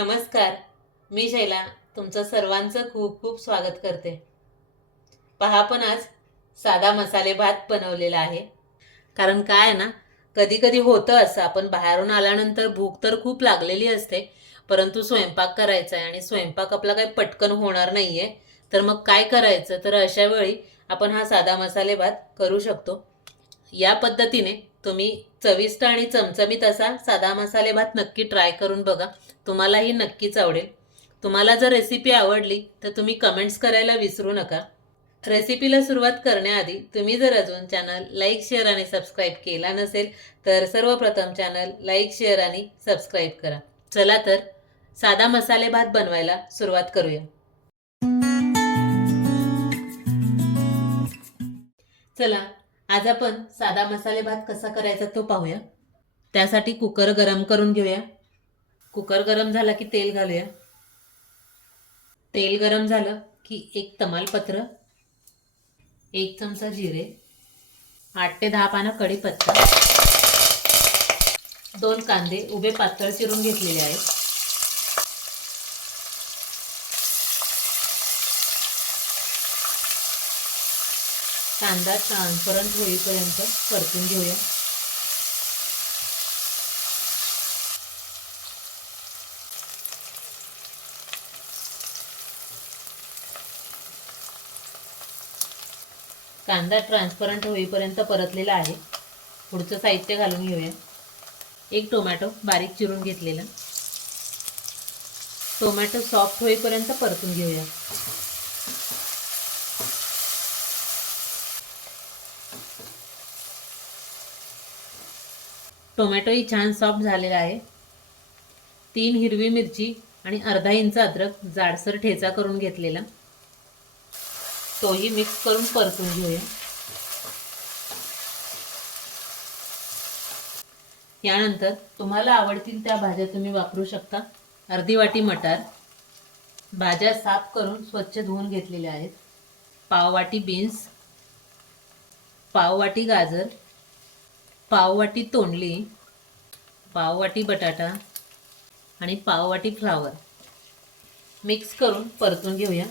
नमस्कार. मी शैला तुमचं सर्वांचं खूप खूप स्वागत करते. पहा पण आज साधा मसाले भात बनवलेला आहे. कारण काय आहे ना, कधी कधी होतं असं, आपण बाहेरून आल्यानंतर भूक तर खूप लागलेली असते, परंतु स्वयंपाक करायचा आहे आणि स्वयंपाक आपला काही पटकन होणार नाहीये. तर मग काय करायचं, तर अशा वेळी आपण हा साधा मसाले भात करू शकतो. या पद्धतीने तुम्ही चविष्ट आणि चमचमीत असा साधा मसाले भात नक्की ट्राय करून बघा. तुम्हालाही नक्कीच आवडेल. तुम्हाला जर रेसिपी आवडली तर तुम्ही कमेंट्स करायला विसरू नका. रेसिपीला सुरुवात करण्याआधी तुम्ही जर अजून चॅनल लाईक, शेअर आणि सबस्क्राईब केला नसेल तर सर्वप्रथम चॅनल लाईक, शेअर आणि सबस्क्राईब करा. चला तर साधा मसाले भात बनवायला सुरुवात करूया. चला, आज आपण साधा मसाले भात कसा करायचा तो पाहूया. त्यासाठी कुकर गरम करून घेऊया. कुकर गरम झाला की तेल घालूया. तेल गरम झालं की एक तमालपत्र, एक चमचा जिरे, 8 ते 10 पानं कढीपत्ता, 2 कांदे उभे पातळ चिरून घेतलेले आहेत. कांदा ट्रान्सपरंट होईपर्यंत परतून घेऊया. कांदा ट्रान्सपरंट होईपर्यंत परतलेला आहे. पुढचं साहित्य घालून घेऊया. एक टोमॅटो बारीक चिरून घेतलेला. टोमॅटो सॉफ्ट होईपर्यंत परतून घेऊया. टोमॅटोही छान सॉफ्ट झालेला आहे. 3 हिरवी मिरची आणि अर्धा इंच अद्रक जाडसर ठेचा करून घेतलेला, तोही मिक्स करून परतून घेऊया. यानंतर तुम्हाला आवडतील त्या भाज्या तुम्ही वापरू शकता. अर्धी वाटी मटार, भाज्या साफ करून स्वच्छ धुवून घेतलेल्या आहेत. पाव वाटी बीन्स, पाव वाटी गाजर, पाव वाटी तोंडली, पाव वाटी बटाटा आणि पाव वाटी फ्लावर मिक्स करून परतून घेऊया.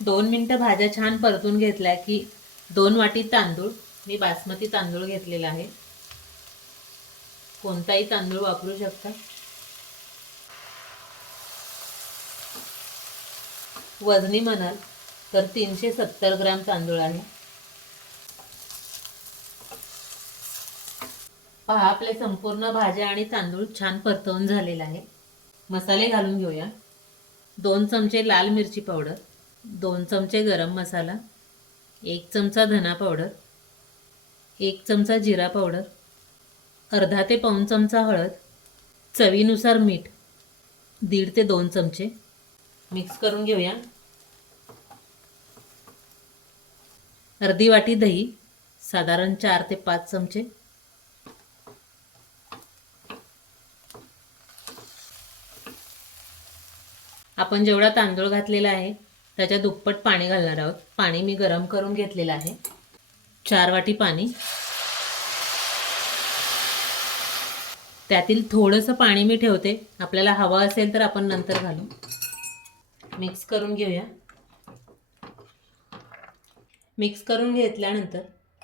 दोन मिनिटं भाज्या छान परतून घेतल्या की 2 वाटी तांदूळ, मी बासमती तांदूळ घेतलेला आहे. कोणताही तांदूळ वापरू शकता. वजनी म्हणाल तर 370 ग्रॅम तांदूळ आहे. पहा, आपले संपूर्ण भाज्या आणि तांदूळ छान परतवून झालेला आहे. मसाले घालून घेऊया. 2 चमचे लाल मिरची पावडर, 2 चमचे गरम मसाला, 1 चमचा धना पावडर, 1 चमचा जिरा पावडर, अर्धा ते पाऊण चमचा हळद, चवीनुसार मीठ 1.5 ते 2 चमचे मिक्स करून घेऊया. अर्धी वाटी दही, साधारण 4 ते 5 चमचे. आपण जेवढा तांदूळ घातलेला आहे त्याच्या दुप्पट पाणी घालणार आहोत. पाणी मी गरम करून घेतलेलं आहे. 4 वाटी पाणी. त्यातील थोडंसं पाणी मी ठेवते, आपल्याला हवं असेल तर आपण नंतर घालू. मिक्स करून घेऊया. मिक्स करून घेतल्यानंतर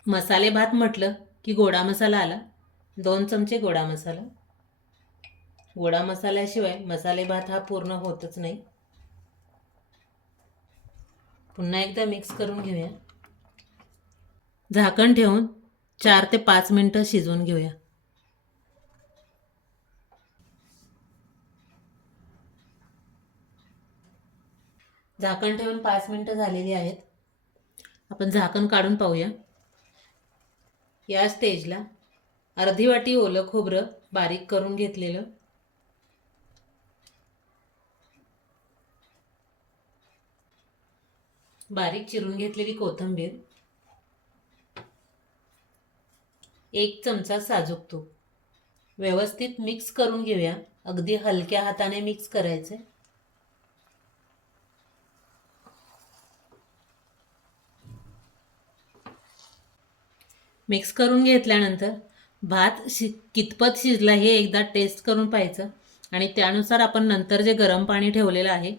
मसाले भात म्हटलं की गोडा मसाला आला. 2 चमचे गोडा मसाला. गोडा मसाल्याशिवाय मसाले भात हा पूर्ण होतच नाही. पुन्हा एकदा मिक्स करून घेऊया. झाकण ठेवून 4 ते 5 मिनिटं शिजवून घेऊया. झाकण ठेवून 5 मिनिटं झालेली आहेत. आपण झाकण काढून पाहूया. या स्टेजला अर्धी वाटी ओलं खोबरं बारीक करून घेतलेलं, बारीक चिरून घेतलेली कोथिंबीर, 1 चमचा साजूक तूप व्यवस्थित मिक्स करून घेऊया. अगदी हलक्या हाताने मिक्स करायचे. मिक्स करून घेतल्यानंतर भात कितपत शिजला हे एकदा टेस्ट करून पाहायचं आणि त्यानुसार आपण नंतर जे गरम पाणी ठेवलेलं आहे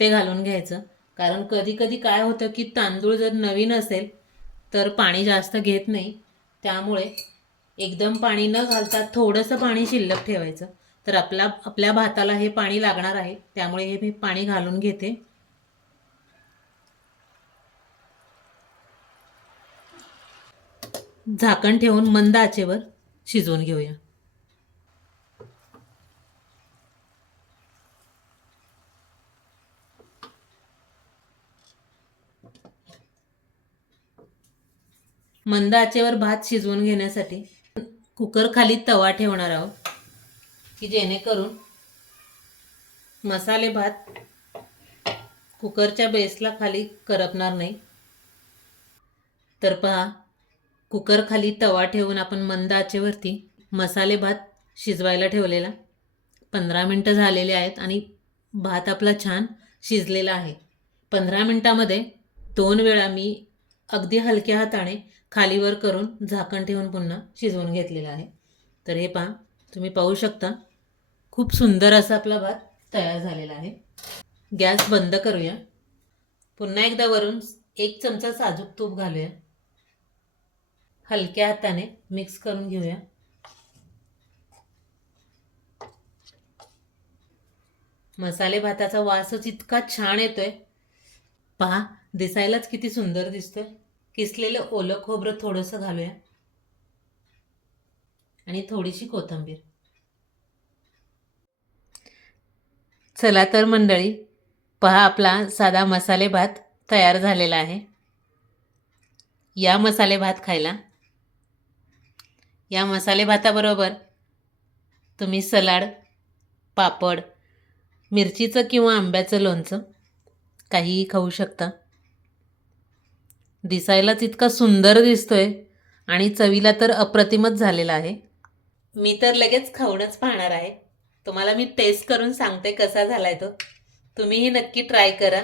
ते घालून घ्यायचं. कारण कधी कधी काय होतं की तांदूळ जर नवीन असेल तर पाणी जास्त घेत नाही, त्यामुळे एकदम पाणी न घालता थोडंसं पाणी शिल्लक ठेवायचं. तर आपल्या भाताला हे पाणी लागणार आहे, त्यामुळे हे मी पाणी घालून घेते. झाकण ठेवून मंद आचेवर शिजवून घेऊया. मंद आचेवर भात शिजवून घेण्यासाठी कुकर खाली तवा ठेवणार आहोत की जेणेकरून मसाले भात कुकरच्या बेसला खाली करपणार नाही. तर पहा, कुकर खाली तवा ठेवून आपण मंद आचेवरती मसाले भात शिजवायला ठेवलेला 15 मिनटं झालेले आहेत आणि भात आपला छान शिजलेला आहे. 15 मिनटामध्ये 2 वेळा मी अगदी हलक्या हाताने खालीवर करून झाकण ठेवून पुन्हा शिजवून घेतलेला आहे. तर हे पहा, तुम्ही पाहू शकता खूप सुंदर असा आपला भात तयार झालेला आहे. गॅस बंद करूया. पुन्हा एकदा वरून 1 चमचा साजूक तूप घालूया. हलक्या हाताने मिक्स करून घेऊया. मसाले भाताचा वासच इतका छान येतोय. पहा, दिसायलाच किती सुंदर दिसतोय. किसलेलं ओलं खोबरं थोडंसं घालूया आणि थोडीशी कोथिंबीर. चला तर मंडळी, पहा आपला साधा मसाले भात तयार झालेला आहे. या मसाले भात खायला. या मसाले भाताबरोबर तुम्ही सलाड, पापड, मिरचीचं किंवा आंब्याचं लोणचं काहीही खाऊ शकता. दिसायलाच इतका सुंदर दिसतोय आणि चवीला तर अप्रतिमच झालेला आहे. मी तर लगेच खाऊनच पाहणार आहे. तुम्हाला मी टेस्ट करून सांगते कसा झालाय तो. तुम्हीही नक्की ट्राय करा.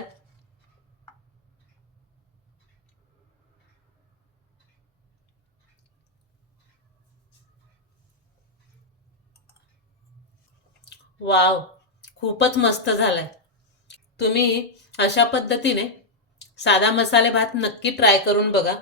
वाव, खूपच मस्त झालाय. तुम्ही अशा पद्धतीने साधा मसाले भात नक्की ट्राय करून बघा.